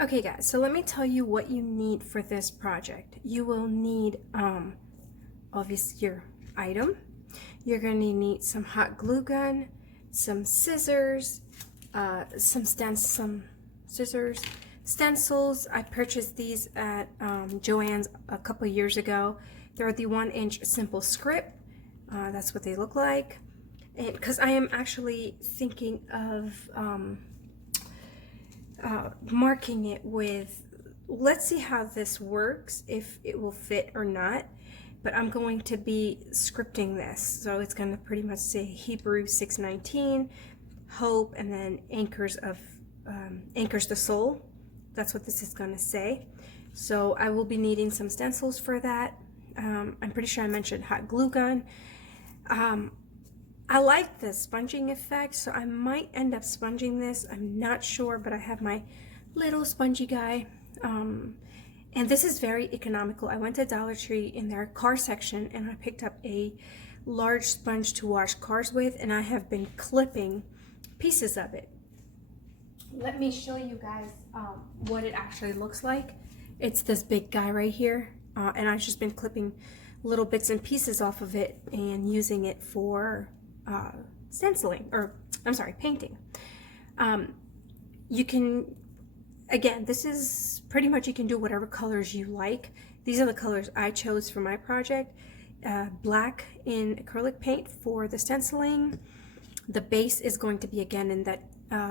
Okay guys, so let me tell you what you need for this project. You will need obviously your item. You're going to need some hot glue gun, some scissors, some scissors, stencils. I purchased these at Joann's a couple years ago. They're the 1-inch simple script. That's what they look like. And because I am actually thinking of marking it with, let's see how this works, if it will fit or not, but I'm going to be scripting this, so it's going to pretty much say Hebrews 6:19, hope, and then anchors the soul. That's what this is going to say. So I will be needing some stencils for that. I'm pretty sure I mentioned hot glue gun. I like the sponging effect, so I might end up sponging this. I'm not sure, but I have my little spongy guy. And this is very economical. I went to Dollar Tree in their car section and I picked up a large sponge to wash cars with, and I have been clipping pieces of it. Let me show you guys what it actually looks like. It's this big guy right here, and I've just been clipping little bits and pieces off of it and using it for stenciling, or I'm sorry, painting. You can, again, this is pretty much, you can do whatever colors you like. These are the colors I chose for my project. Black in acrylic paint for the stenciling. The base is going to be again in that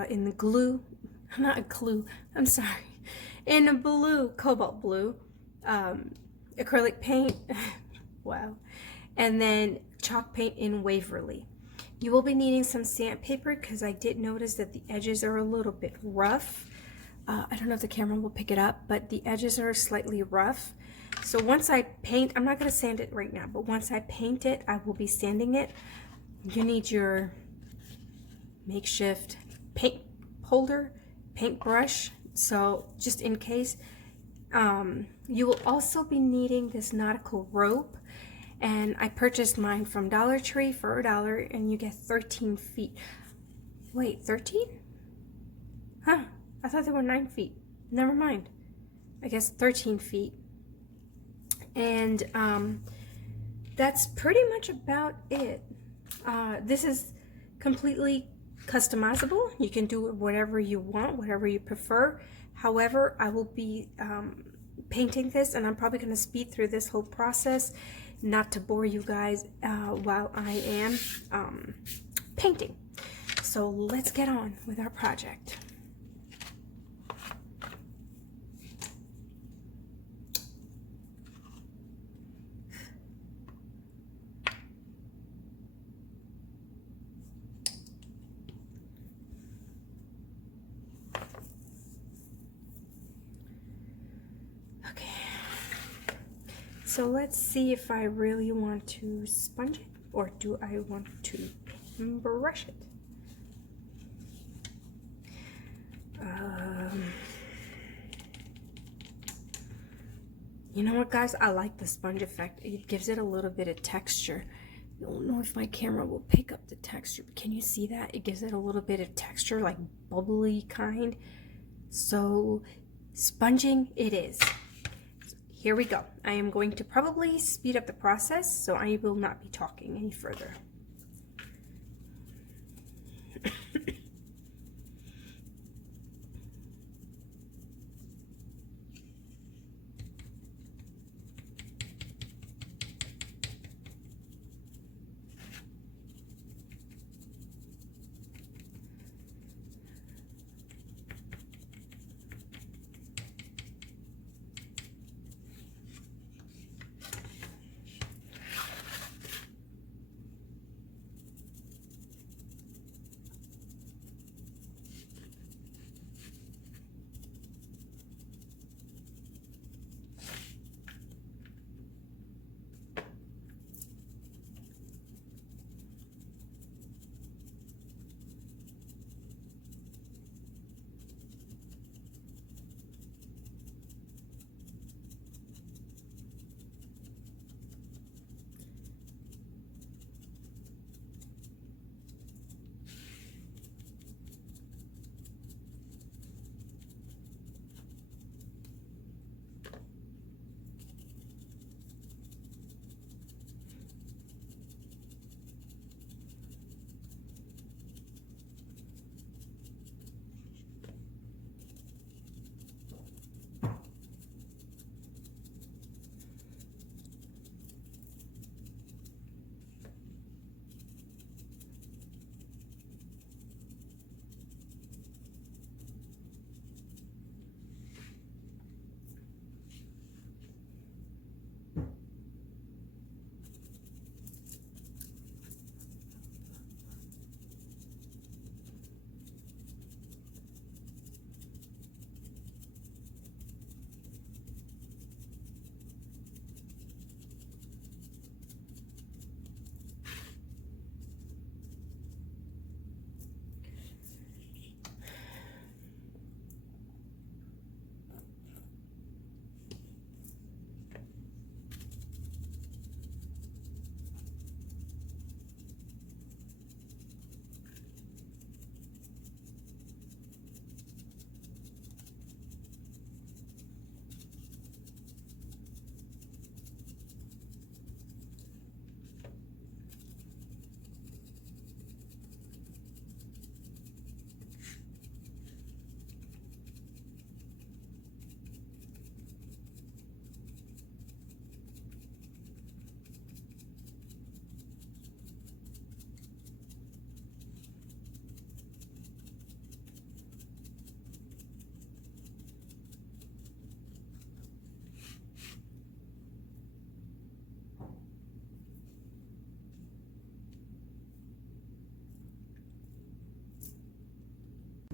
in the glue, not a glue, I'm sorry, in a blue, cobalt blue, acrylic paint. Wow. And then chalk paint in Waverly. You will be needing some sandpaper because I did notice that the edges are a little bit rough. I don't know if the camera will pick it up, but the edges are slightly rough. So once I paint, I'm not going to sand it right now, but once I paint it, I will be sanding it. You need your makeshift paint holder, paintbrush, so just in case. You will also be needing this nautical rope, and I purchased mine from Dollar Tree for $1, and you get 13 feet. Wait, 13? Huh, I thought they were 9 feet. Never mind. I guess 13 feet. And that's pretty much about it. This is completely customizable. You can do it whatever you want, whatever you prefer. However, I will be painting this, and I'm probably going to speed through this whole process, not to bore you guys while I am painting. So let's get on with our project. So let's see if I really want to sponge it, or do I want to brush it? You know what, guys? I like the sponge effect. It gives it a little bit of texture. I don't know if my camera will pick up the texture, but can you see that? It gives it a little bit of texture, like bubbly kind. So sponging it is. Here we go. I am going to probably speed up the process, so I will not be talking any further.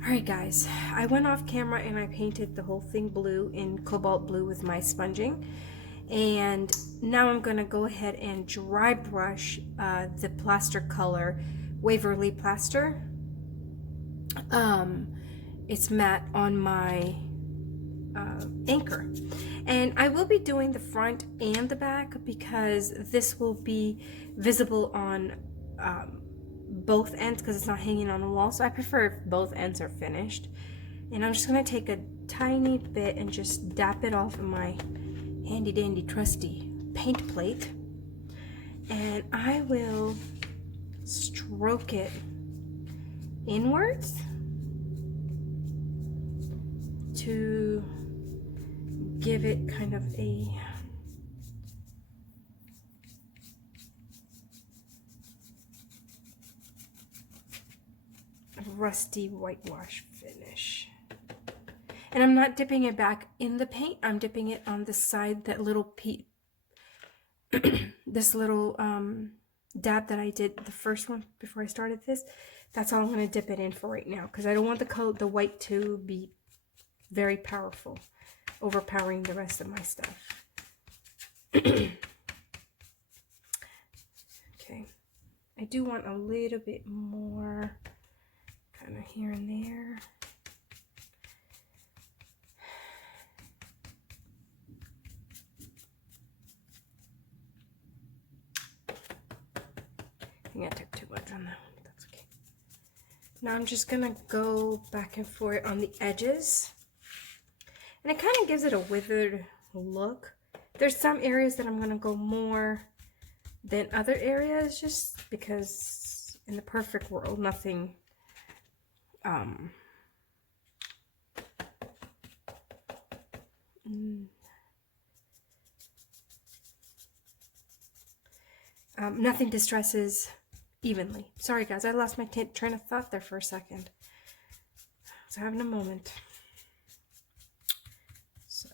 Alright guys, I went off camera and I painted the whole thing blue in cobalt blue with my sponging. And now I'm going to go ahead and dry brush the plaster color, Waverly Plaster. It's matte on my anchor. And I will be doing the front and the back because this will be visible on both ends because it's not hanging on the wall. So I prefer if both ends are finished. And I'm just going to take a tiny bit and just dab it off of my handy dandy trusty paint plate. And I will stroke it inwards to give it kind of a rusty whitewash finish. And I'm not dipping it back in the paint, I'm dipping it on the side, that little this little dab that I did the first one before I started this. That's all I'm going to dip it in for right now because I don't want the white to be very powerful, overpowering the rest of my stuff. Okay, I do want a little bit more kind of here and there. I think I took too much on that one, but that's okay. Now I'm just gonna go back and forth on the edges. And it kind of gives it a withered look. There's some areas that I'm gonna go more than other areas just because in the perfect world, nothing nothing distresses evenly. Sorry guys, I lost my train of thought there for a second. I was having a moment. So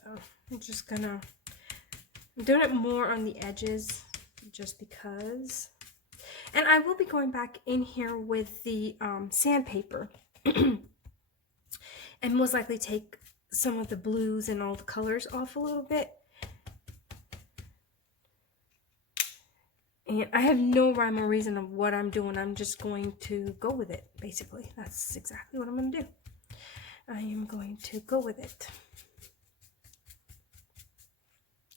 I'm just gonna, I'm doing it more on the edges just because. And I will be going back in here with the sandpaper and most likely take some of the blues and all the colors off a little bit. And I have no rhyme or reason of what I'm doing. I'm just going to go with it, basically. That's exactly what I'm going to do. I am going to go with it.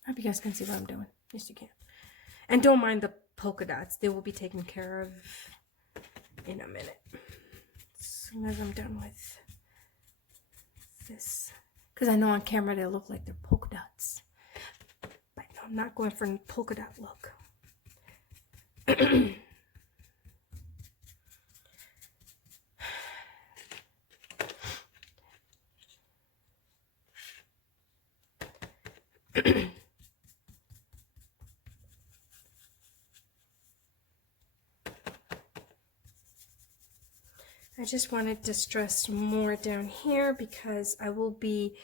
I hope you guys can see what I'm doing. Yes, you can. And don't mind the polka dots. They will be taken care of in a minute. As soon as I'm done with this. Because I know on camera they look like they're polka dots. But no, I'm not going for a polka dot look. I just wanted to stress more down here because I will be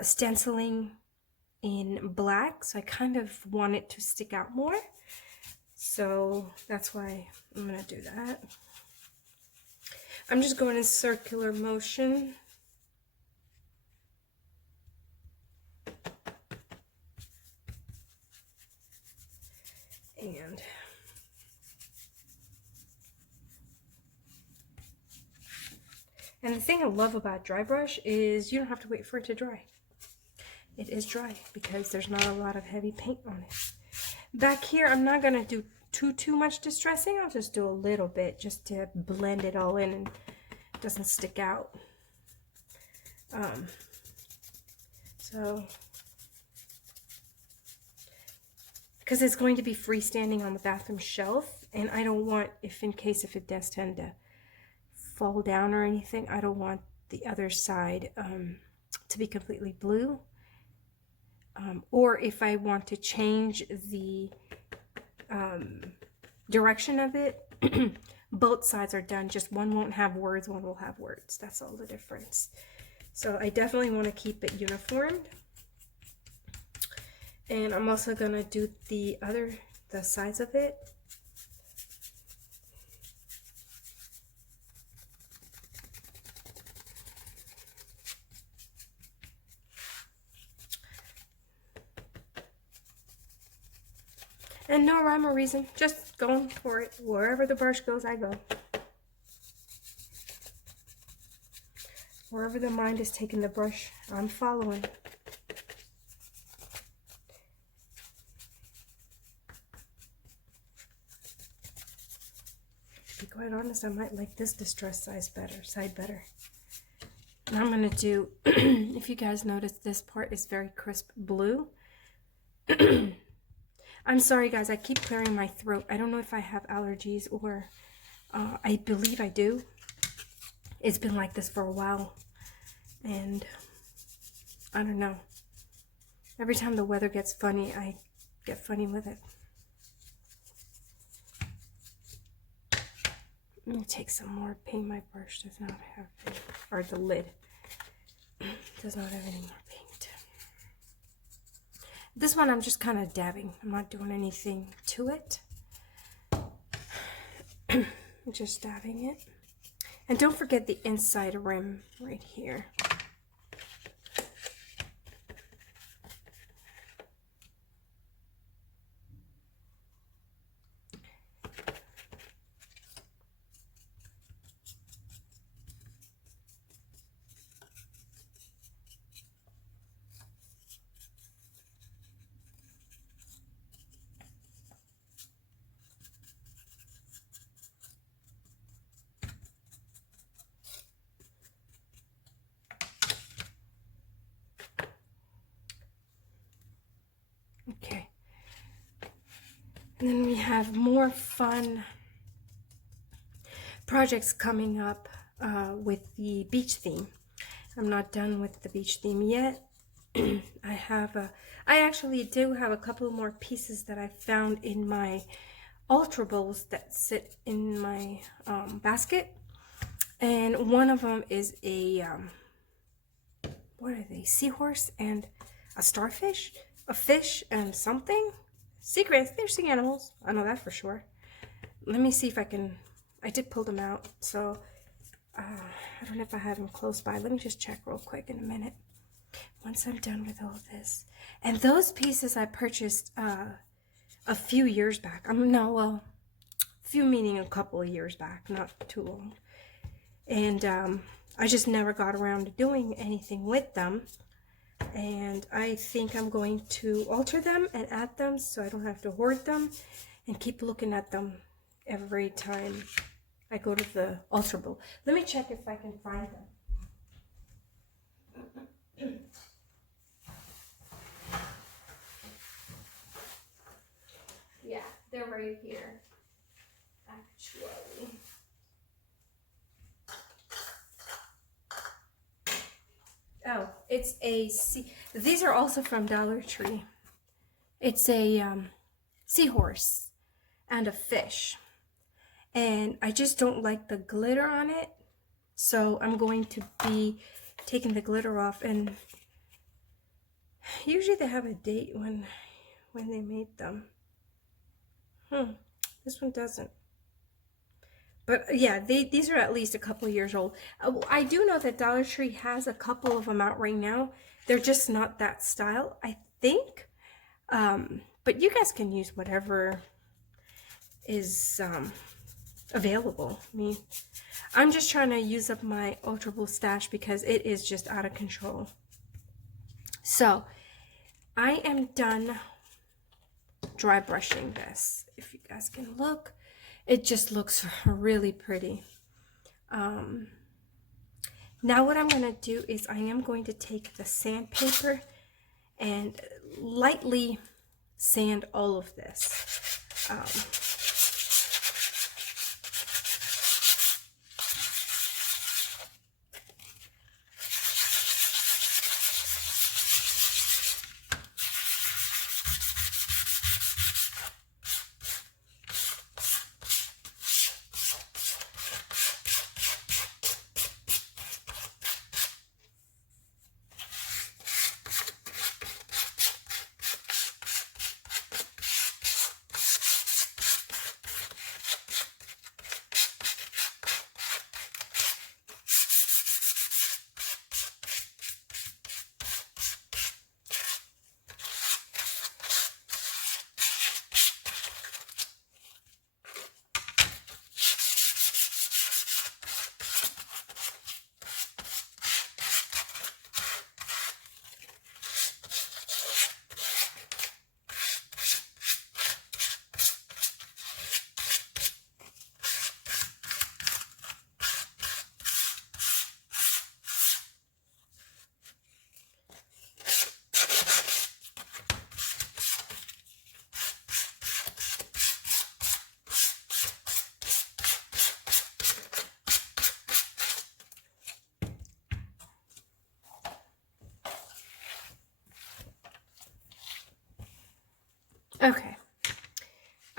stenciling in black, so I kind of want it to stick out more. So that's why I'm going to do that. I'm just going in circular motion. And the thing I love about dry brush is you don't have to wait for it to dry. It is dry because there's not a lot of heavy paint on it. Back here, I'm not going to do too much distressing. I'll just do a little bit just to blend it all in and it doesn't stick out. Because it's going to be freestanding on the bathroom shelf, and I don't want, if it does tend to fall down or anything, I don't want the other side to be completely blue. Or if I want to change the direction of it, both sides are done. Just one won't have words, one will have words. That's all the difference. So I definitely want to keep it uniformed. And I'm also going to do the sides of it. And no rhyme or reason, just going for it. Wherever the brush goes, I go. Wherever the mind is taking the brush, I'm following. To be quite honest, I might like this distress side better. And I'm going to do, if you guys notice, this part is very crisp blue. I'm sorry guys, I keep clearing my throat. I don't know if I have allergies or I believe I do. It's been like this for a while. And I don't know. Every time the weather gets funny, I get funny with it. Let me take some more paint. My brush does not have any, or the lid does not have any more paint. This one I'm just kind of dabbing. I'm not doing anything to it. I'm just dabbing it. And don't forget the inside rim right here. Okay. And then we have more fun projects coming up with the beach theme. I'm not done with the beach theme yet. I actually do have a couple more pieces that I found in my ultra bowls that sit in my basket. And one of them is a, what are they? Seahorse and a starfish? A fish and something? Secrets, they're sea animals. I know that for sure. Let me see if I can, I did pull them out, so I don't know if I have them close by. Let me just check real quick in a minute. Once I'm done with all this. And those pieces I purchased a few years back. Few meaning a couple of years back, not too long. And I just never got around to doing anything with them. And I think I'm going to alter them and add them so I don't have to hoard them and keep looking at them every time I go to the ultra bowl. Let me check if I can find them. Yeah, they're right here, actually. Oh, it's a these are also from Dollar Tree. It's a seahorse and a fish. And I just don't like the glitter on it. So I'm going to be taking the glitter off. And usually they have a date when they made them. This one doesn't. But yeah, these are at least a couple of years old. I do know that Dollar Tree has a couple of them out right now. They're just not that style, I think. But you guys can use whatever is available. I mean, I'm just trying to use up my Ultra Bowl stash because it is just out of control. So, I am done dry brushing this. If you guys can look. It just looks really pretty. Now what I'm going to do is I am going to take the sandpaper and lightly sand all of this.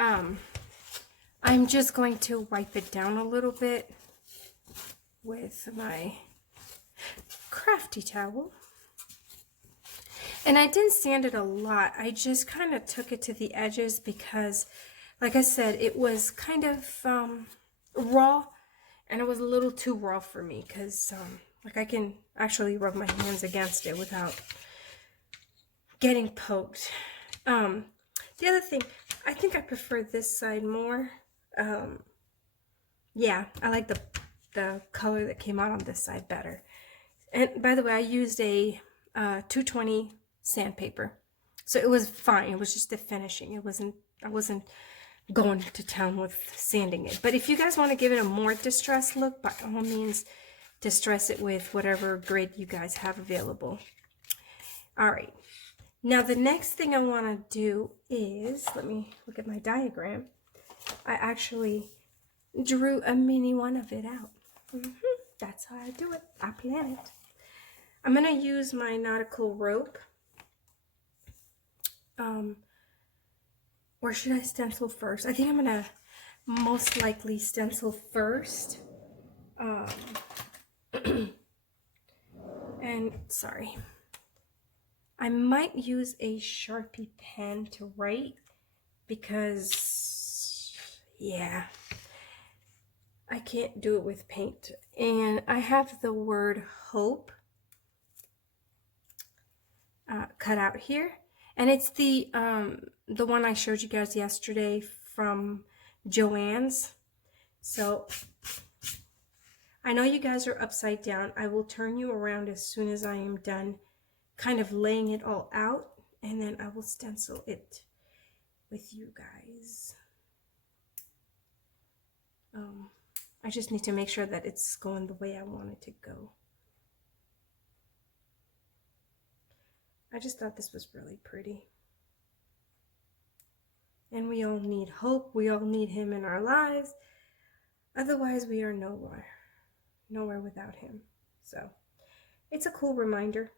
I'm just going to wipe it down a little bit with my crafty towel. And I didn't sand it a lot. I just kind of took it to the edges because, like I said, it was kind of raw, and it was a little too raw for me because like I can actually rub my hands against it without getting poked. The other thing, I think I prefer this side more. Yeah, I like the color that came out on this side better. And by the way, I used a 220 sandpaper, so it was fine. It was just the finishing. I wasn't going to town with sanding it. But if you guys want to give it a more distressed look, by all means, distress it with whatever grid you guys have available. All right. Now the next thing I want to do is, let me look at my diagram. I actually drew a mini one of it out. That's how I do it. I plan it. I'm going to use my nautical rope. Or should I stencil first? I think I'm going to most likely stencil first. And sorry. I might use a Sharpie pen to write because, yeah, I can't do it with paint. And I have the word hope cut out here. And it's the one I showed you guys yesterday from Joann's. So I know you guys are upside down. I will turn you around as soon as I am done kind of laying it all out, and then I will stencil it with you guys. I just need to make sure that it's going the way I want it to go. I just thought this was really pretty. And we all need hope. We all need him in our lives. Otherwise, we are nowhere without him. So it's a cool reminder.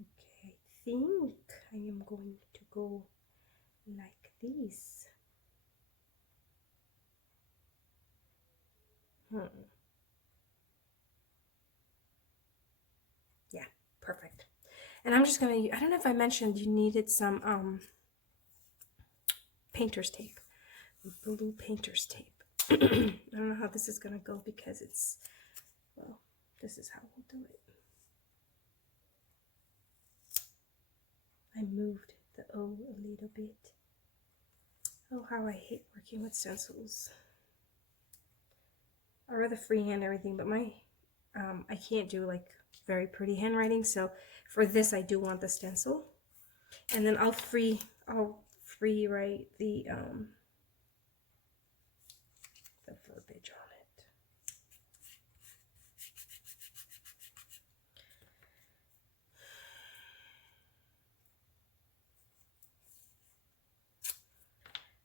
Okay, I think I am going to go like this. Yeah, perfect. And I'm just gonna, I don't know if I mentioned you needed some painter's tape, blue painter's tape. I don't know how this is gonna go because it's, well, this is how we'll do it. I moved the O a little bit. Oh, how I hate working with stencils. I rather freehand everything, but my I can't do like very pretty handwriting, so for this I do want the stencil, and then I'll free write the verbiage on it.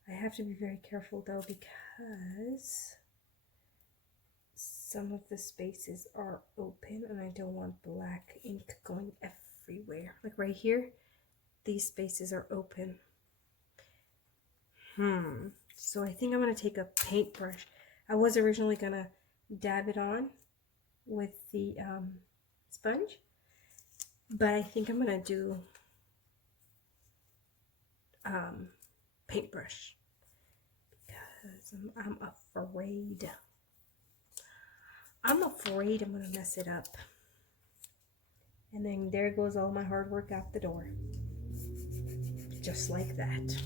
I have to be very careful though, because some of the spaces are open and I don't want black ink going everywhere. Like right here, these spaces are open. So I think I'm going to take a paintbrush. I was originally going to dab it on with the sponge, but I think I'm going to do paintbrush because I'm afraid. I'm going to mess it up. And then there goes all my hard work out the door. Just like that.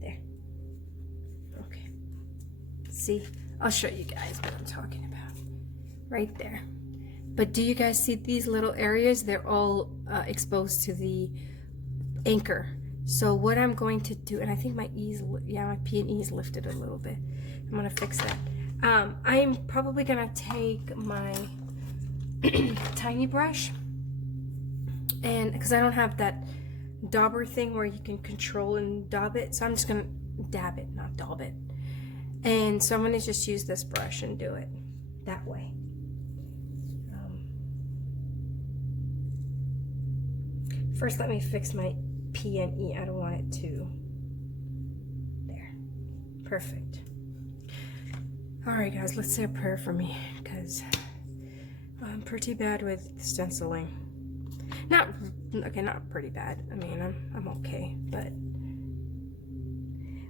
There. Okay. See, I'll show you guys what I'm talking about. Right there. But do you guys see these little areas? They're all exposed to the anchor. So what I'm going to do, and I think my E's, yeah, my P and E is lifted a little bit. I'm going to fix that. I'm probably going to take my tiny brush And because I don't have that dauber thing where you can control and dab it, so I'm just gonna dab it, not daub it. And so I'm gonna just use this brush and do it that way. First, let me fix my P and E. I don't want it to. There. Perfect. All right, guys, let's say a prayer for me, because I'm pretty bad with stenciling. Not pretty bad. I mean, I'm okay, but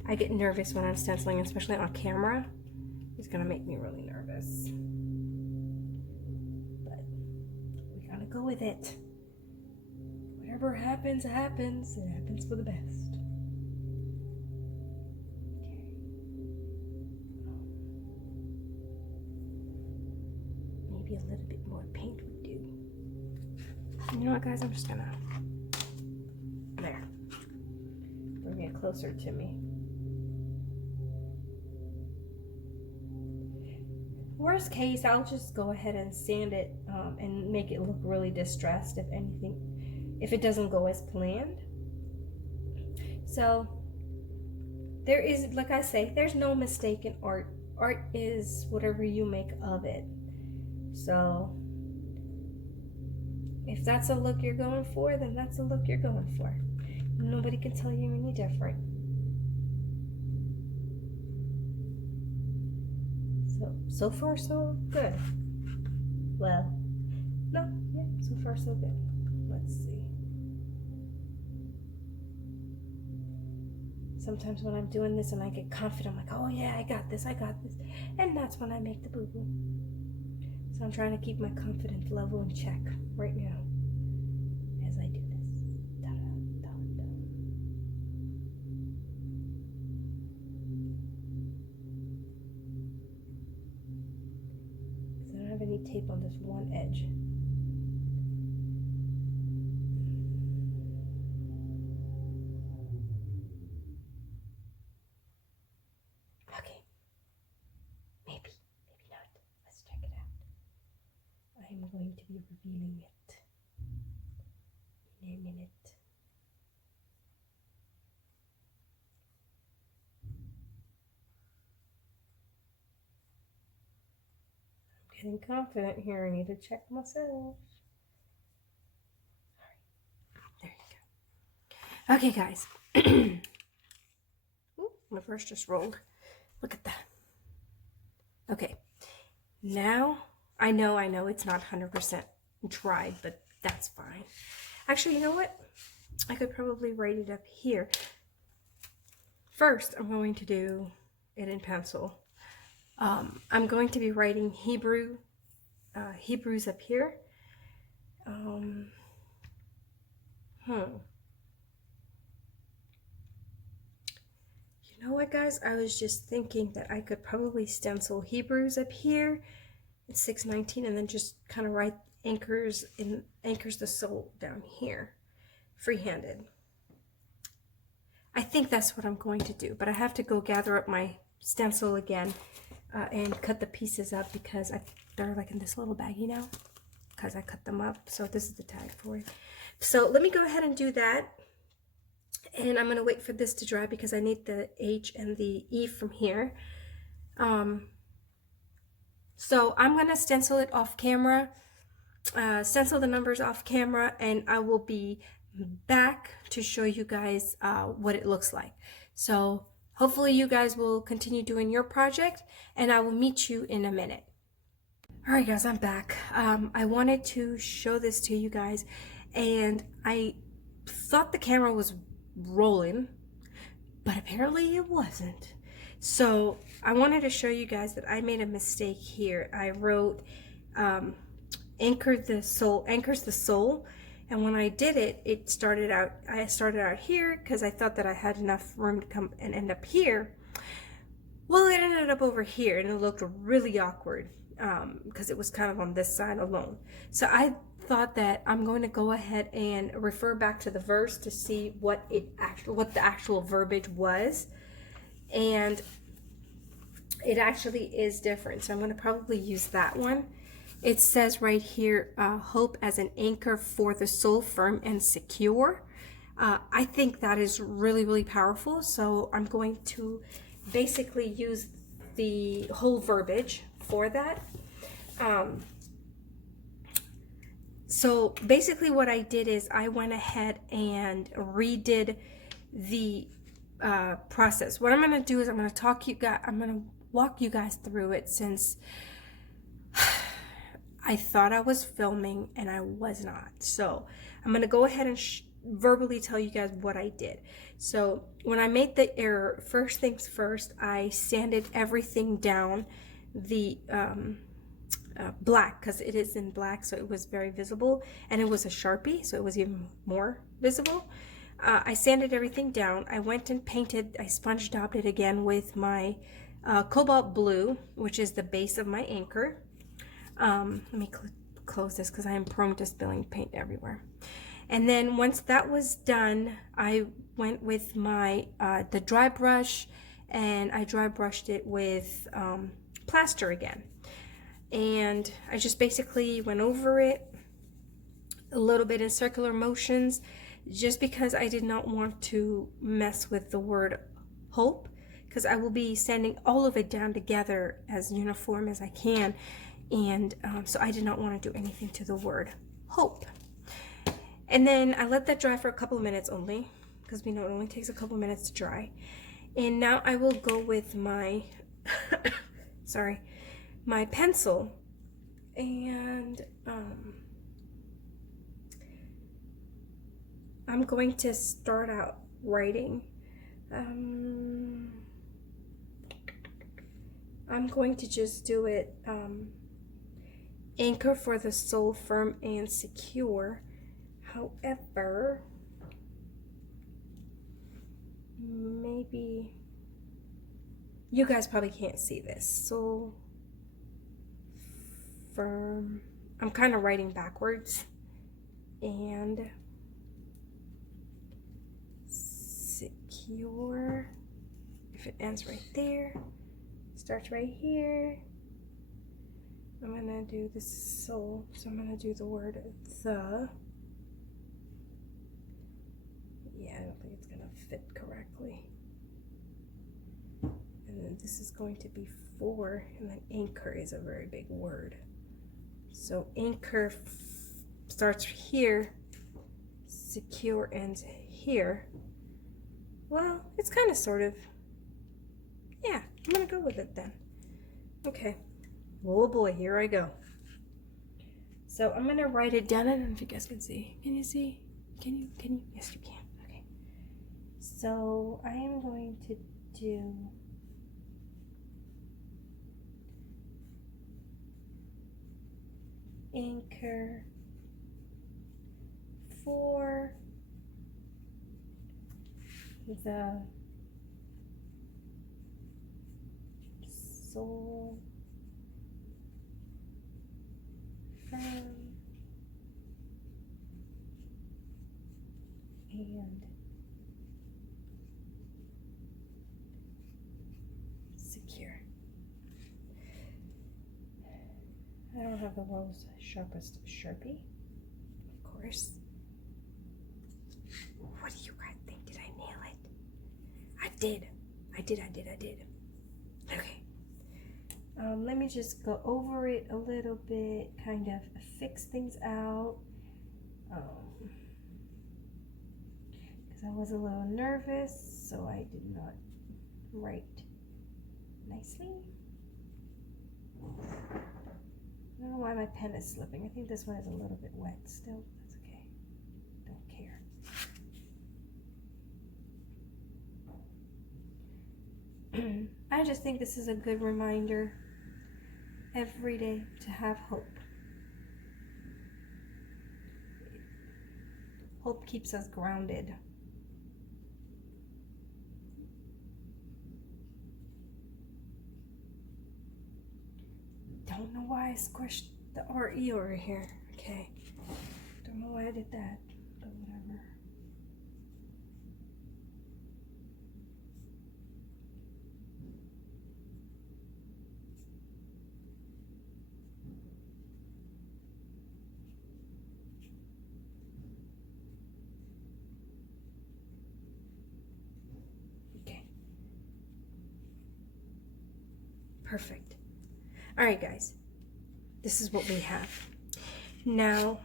I get nervous when I'm stenciling, especially on camera. It's gonna make me really nervous. But we gotta go with it. Whatever happens, happens. It happens for the best. Okay. Maybe a little bit more paint would do. You know what, guys? I'm just gonna... There. Bring it closer to me. Worst case, I'll just go ahead and sand it and make it look really distressed, if anything, if it doesn't go as planned. So there is, like I say, there's no mistake in art. Art is whatever you make of it. So if that's a look you're going for, then that's a look you're going for. Nobody can tell you any different. So far so good. Well, no, yeah, so far so good. Let's see. Sometimes when I'm doing this and I get confident, I'm like, oh yeah, I got this. And that's when I make the boo-boo. So I'm trying to keep my confidence level in check right now as I do this. Da, da, da, da. I don't have any tape on this one edge. Okay. Maybe not. Let's check it out. I'm going to be revealing it in a minute. Getting confident here. I need to check myself. All right. There you go. Okay, guys. Ooh, my brush just rolled. Look at that. Okay. Now, I know it's not 100% dried, but that's fine. Actually, you know what? I could probably write it up here. First, I'm going to do it in pencil. I'm going to be writing Hebrews up here. You know what, guys? I was just thinking that I could probably stencil Hebrews up here at 619 and then just kind of write anchors the soul down here, freehanded. I think that's what I'm going to do, but I have to go gather up my stencil again. And cut the pieces up because they're like in this little baggie now because I cut them up. So this is the tag for it. So let me go ahead and do that. And I'm going to wait for this to dry because I need the H and the E from here. So I'm going to stencil it off camera, stencil the numbers off camera, and I will be back to show you guys what it looks like. So hopefully you guys will continue doing your project, and I will meet you in a minute. All right, guys, I'm back. I wanted to show this to you guys, and I thought the camera was rolling, but apparently it wasn't. So I wanted to show you guys that I made a mistake here. I wrote anchors the soul. And when I did it, I started out here because I thought that I had enough room to come and end up here. Well, it ended up over here, and it looked really awkward because it was kind of on this side alone. So I thought that I'm going to go ahead and refer back to the verse to see what the actual verbiage was, and it actually is different. So I'm going to probably use that one. It says right here, hope as an anchor for the soul, firm and secure. I think that is really, really powerful. So I'm going to basically use the whole verbiage for that. So basically what I did is I went ahead and redid the process. What I'm going to do is I'm going to walk you guys through it, since I thought I was filming and I was not. So I'm going to go ahead and verbally tell you guys what I did. So when I made the error, first things first, I sanded everything down the black, because it is in black, so it was very visible, and it was a Sharpie, so it was even more visible. I sanded everything down. I went and painted, I sponge daubed it again with my cobalt blue, which is the base of my anchor. Let me close this because I am prone to spilling paint everywhere. And then once that was done, I went with my the dry brush, and I dry brushed it with plaster again. And I just basically went over it a little bit in circular motions, just because I did not want to mess with the word hope, because I will be sanding all of it down together as uniform as I can. And so I did not want to do anything to the word hope. And then I let that dry for a couple of minutes only, because we know it only takes a couple of minutes to dry. And now I will go with my sorry, my pencil, and I'm going to start out writing. I'm going to just do it, anchor for the soul, firm and secure. However, maybe you guys probably can't see this. Soul, firm. I'm kind of writing backwards. And secure. If it ends right there, starts right here. I'm gonna do the soul, so I'm gonna do the word the. Yeah, I don't think it's gonna fit correctly. And then this is going to be for, and then anchor is a very big word. So anchor starts here, secure ends here. Well, it's kind of sort of, yeah, I'm gonna go with it then. Okay, oh boy, here I go. So I'm gonna write it down. I don't know if you guys can see. Can you see? Can you? Yes, you can. Okay. So I am going to do anchor for the soul, firm and secure. I don't have the world's sharpest Sharpie, of course. What do you guys think? Did I nail it? I did. Okay. Let me just go over it a little bit, kind of fix things out. Because I was a little nervous, so I did not write nicely. I don't know why my pen is slipping. I think this one is a little bit wet still. That's okay. Don't care. I just think this is a good reminder every day to have hope. Hope keeps us grounded. Don't know why I squished the RE over here. Okay. Don't know why I did that, but whatever. Perfect. All right, guys. This is what we have. Now,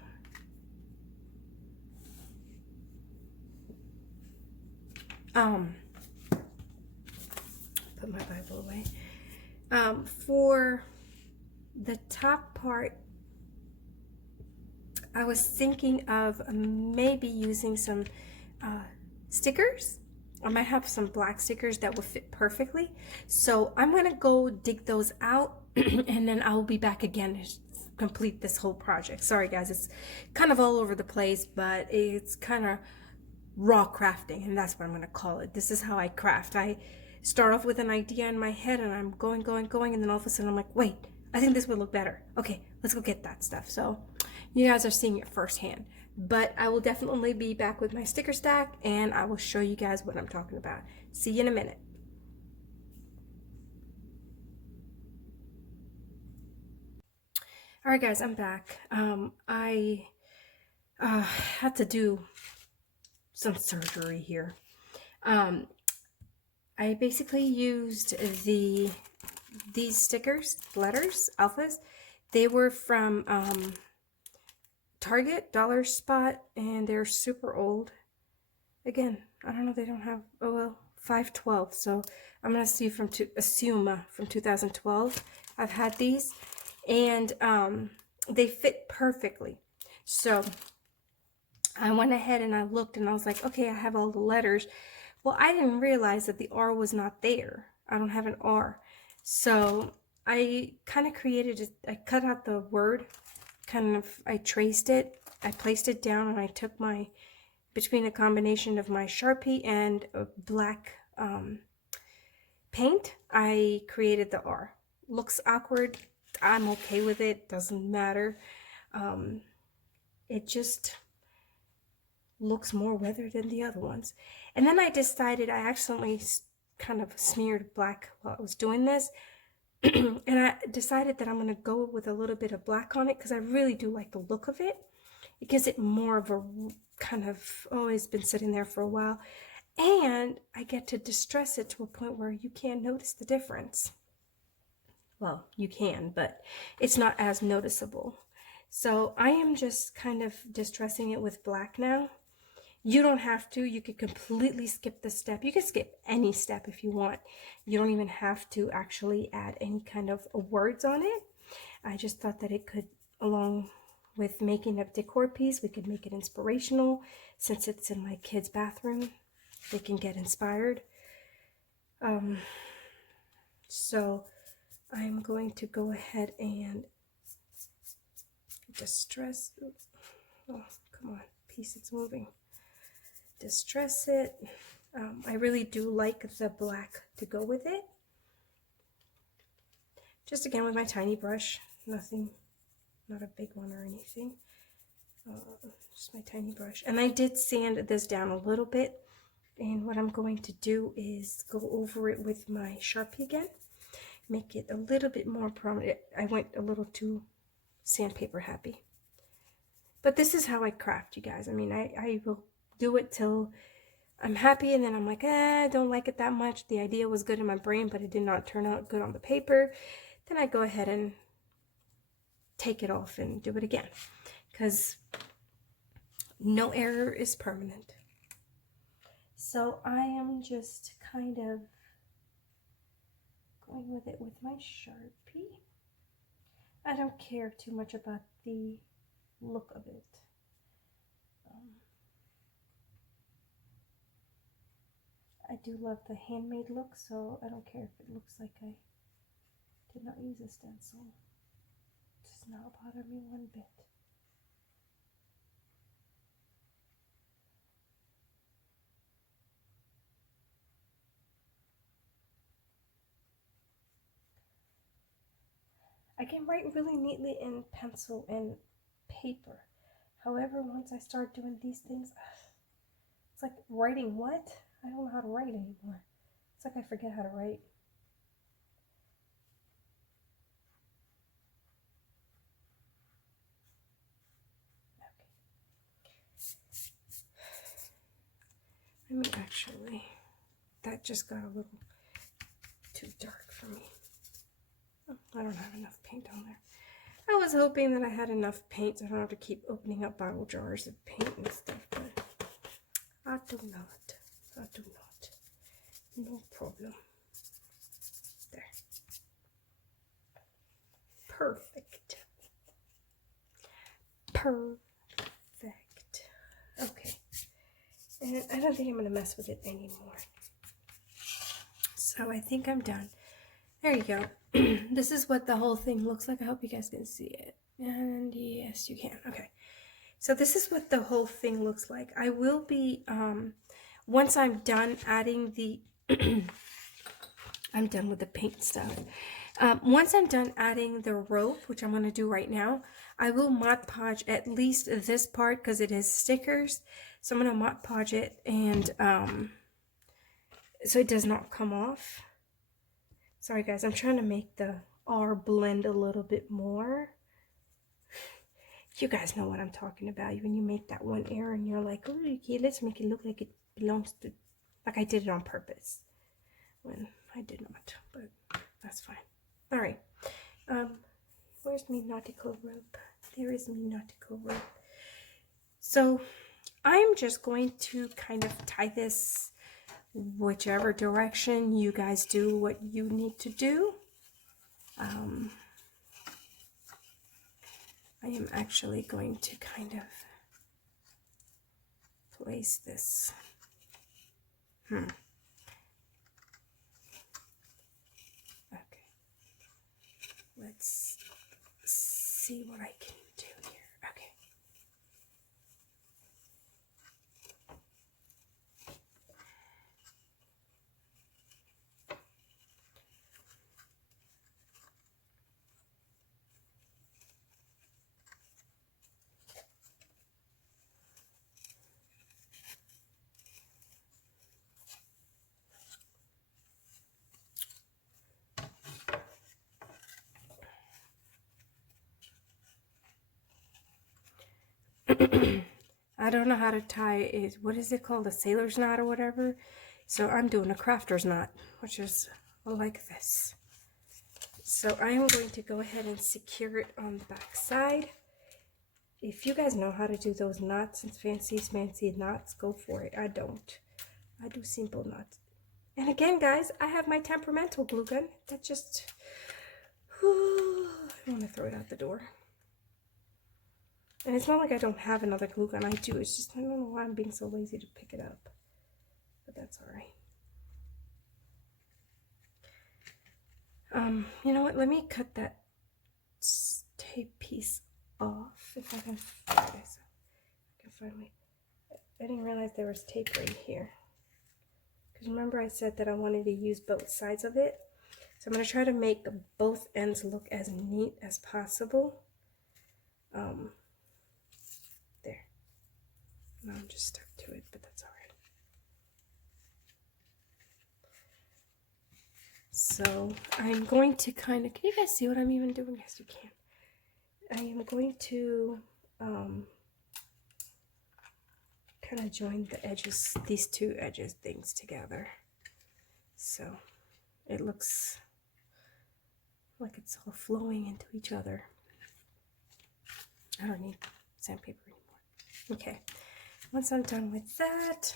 put my Bible away. For the top part, I was thinking of maybe using some stickers. I might have some black stickers that would fit perfectly. So I'm gonna go dig those out and then I'll be back again to complete this whole project. Sorry guys, it's kind of all over the place, but it's kind of raw crafting, and that's what I'm gonna call it. This is how I craft. I start off with an idea in my head and I'm going, and then all of a sudden I'm like, wait, I think this would look better. Okay, let's go get that stuff. So you guys are seeing it firsthand. But I will definitely be back with my sticker stack and I will show you guys what I'm talking about. See you in a minute. All right, guys, I'm back. I had to do some surgery here. I basically used these stickers, letters, alphas. They were from Target, Dollar Spot, and they're super old. Again, I don't know, they don't have, oh well, 512. So I'm gonna see assume from 2012. I've had these, and they fit perfectly. So I went ahead and I looked and I was like, okay, I have all the letters. Well, I didn't realize that the R was not there. I don't have an R. So I kind of I cut out the word, I traced it, I placed it down, and I took between a combination of my Sharpie and a black paint, I created the R. Looks awkward. I'm okay with it. Doesn't matter. It just looks more weathered than the other ones. And then I decided, I accidentally kind of smeared black while I was doing this. And I decided that I'm going to go with a little bit of black on it because I really do like the look of it. It gives it more of a kind of, oh, it's been sitting there for a while. And I get to distress it to a point where you can't notice the difference. Well, you can, but it's not as noticeable. So I am just kind of distressing it with black now. You don't have to. You could completely skip the step. You can skip any step if you want. You don't even have to actually add any kind of words on it. I just thought that it could, along with making a decor piece, we could make it inspirational. Since it's in my kids' bathroom, they can get inspired. So I'm going to go ahead and distress. Oh, come on, piece, it's moving. Distress it. I really do like the black to go with it. Just again with my tiny brush, nothing, not a big one or anything. Just my tiny brush. And I did sand this down a little bit. And what I'm going to do is go over it with my Sharpie again. Make it a little bit more prominent. I went a little too sandpaper happy. But this is how I craft, you guys. I mean, I will do it till I'm happy, and then I'm like, I don't like it that much. The idea was good in my brain, but it did not turn out good on the paper. Then I go ahead and take it off and do it again, because no error is permanent. So I am just kind of going with it with my Sharpie. I don't care too much about the look of it. I do love the handmade look, so I don't care if it looks like I did not use a stencil. It does not bother me one bit. I can write really neatly in pencil and paper. However, once I start doing these things, it's like writing what? I don't know how to write anymore. It's like I forget how to write. Okay. Let me actually, that just got a little too dark for me. Oh, I don't have enough paint on there. I was hoping that I had enough paint so I don't have to keep opening up bottle jars of paint and stuff, but I do not. I do not. No problem. There. Perfect. Perfect. Okay. And I don't think I'm going to mess with it anymore. So I think I'm done. There you go. This is what the whole thing looks like. I hope you guys can see it. And yes, you can. Okay. So this is what the whole thing looks like. I will be, once I'm done adding the, I'm done with the paint stuff. Once I'm done adding the rope, which I'm going to do right now, I will Mod Podge at least this part because it is stickers. So I'm going to Mod Podge it and so it does not come off. Sorry guys, I'm trying to make the R blend a little bit more. You guys know what I'm talking about. When you make that one error and you're like, oh, okay, let's make it look like it belongs to, like I did it on purpose. When I did not, but that's fine. All right. Where's my nautical rope? There is my nautical rope. So I'm just going to kind of tie this whichever direction. You guys do what you need to do. I am actually going to kind of place this. Okay. Let's see what I can do here. Okay. I don't know how to tie it. What is it called? A sailor's knot or whatever. So I'm doing a crafter's knot, which is like this. So I am going to go ahead and secure it on the back side. If you guys know how to do those knots and fancy knots, go for it. I don't. I do simple knots. And again, guys, I have my temperamental glue gun. That just, I want to throw it out the door. And it's not like I don't have another glue gun. I do. It's just I don't know why I'm being so lazy to pick it up. But that's all right. You know what? Let me cut that tape piece off if I can find it. I can find my. I didn't realize there was tape right here. Because remember I said that I wanted to use both sides of it. So I'm going to try to make both ends look as neat as possible. There. Now I'm just stuck to it, but that's all right. So I'm going to kind of, can you guys see what I'm even doing? Yes, you can. I am going to kind of join the edges, these two edges things together. So it looks like it's all flowing into each other. I don't need sandpaper anymore. Okay, once I'm done with that,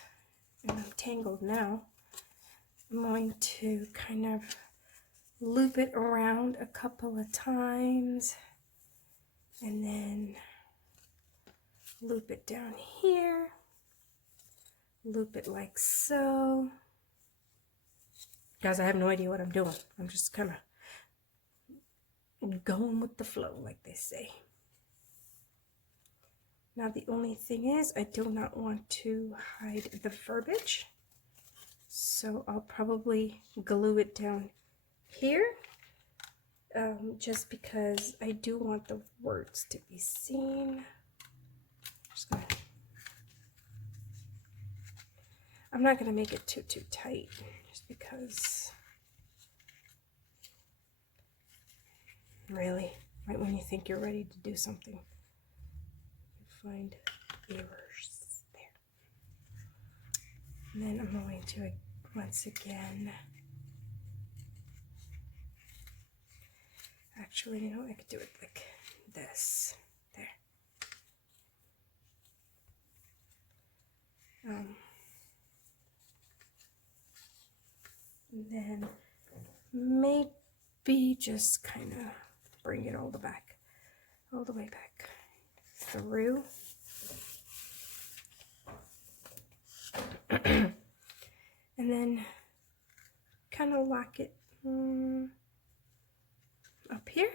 and I'm tangled now, I'm going to kind of loop it around a couple of times and then loop it down here, loop it like so. Guys, I have no idea what I'm doing. I'm just kind of going with the flow, like they say. Now the only thing is I do not want to hide the verbiage, so I'll probably glue it down here, just because I do want the words to be seen. I'm not going to make it too tight, just because really, right when you think you're ready to do something, find errors there. And then I'm going to once again Actually, you know, I could do it like this. There. And then maybe just kind of bring it all the way back through. And then kind of lock it up here.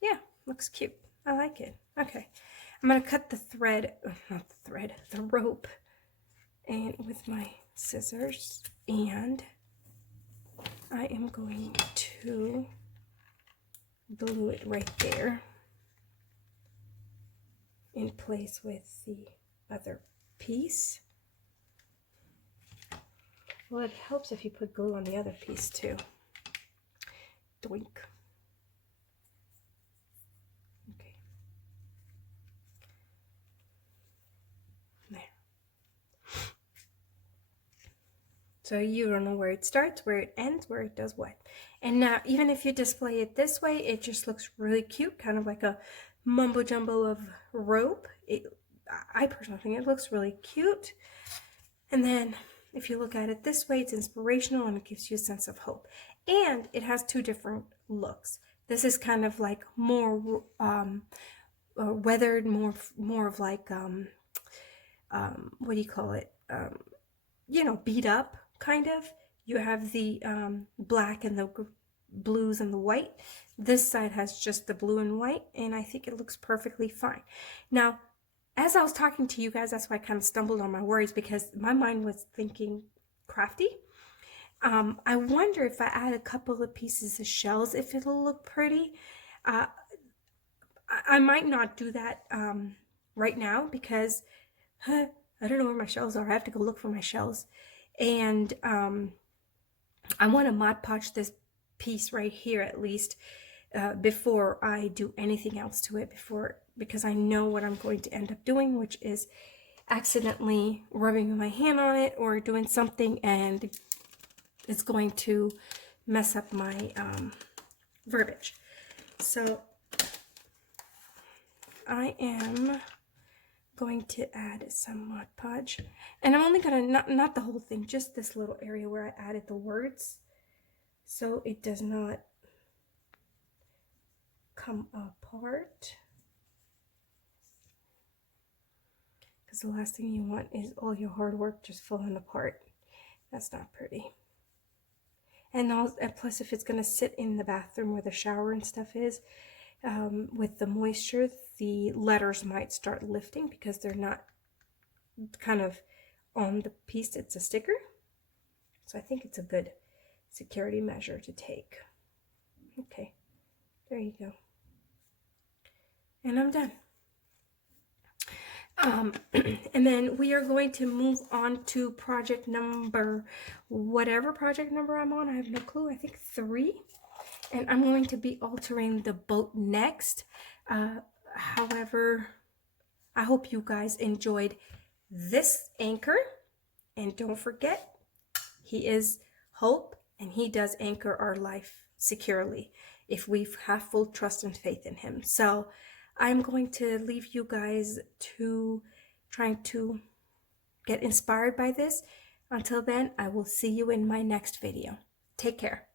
Yeah, looks cute. I like it. Okay, I'm gonna cut the thread, not the thread, the rope, and with my scissors, and I am going to glue it right there in place with the other piece. Well, it helps if you put glue on the other piece too. Doink. Okay. There. So you don't know where it starts, where it ends, where it does what. And now, even if you display it this way, it just looks really cute, kind of like a mumbo jumbo of rope. I personally think it looks really cute. And then if you look at it this way, it's inspirational and it gives you a sense of hope. And it has two different looks. This is kind of like more weathered, more of like what do you call it? You know, beat up kind of. You have the black and the blues and the white. This side has just the blue and white, and I think it looks perfectly fine. Now, as I was talking to you guys, that's why I kind of stumbled on my words, because my mind was thinking crafty. I wonder if I add a couple of pieces of shells, if it'll look pretty. I might not do that right now, because I don't know where my shells are. I have to go look for my shells. And I want to Mod Podge this piece right here at least before I do anything else to it, because I know what I'm going to end up doing, which is accidentally rubbing my hand on it or doing something, and it's going to mess up my verbiage. So I am going to add some Mod Podge, and I'm only gonna not the whole thing, just this little area where I added the words, so it does not come apart, because the last thing you want is all your hard work just falling apart. That's not pretty. And plus, if it's gonna sit in the bathroom where the shower and stuff is, with the moisture, the letters might start lifting because they're not kind of on the piece. It's a sticker, so I think it's a good security measure to take. Okay, there you go, and I'm done. And then we are going to move on to project number, whatever project number I'm on, I have no clue. I think 3. And I'm going to be altering the boat next. However, I hope you guys enjoyed this anchor. And don't forget, he is hope, and he does anchor our life securely if we have full trust and faith in him. So I'm going to leave you guys to trying to get inspired by this. Until then, I will see you in my next video. Take care.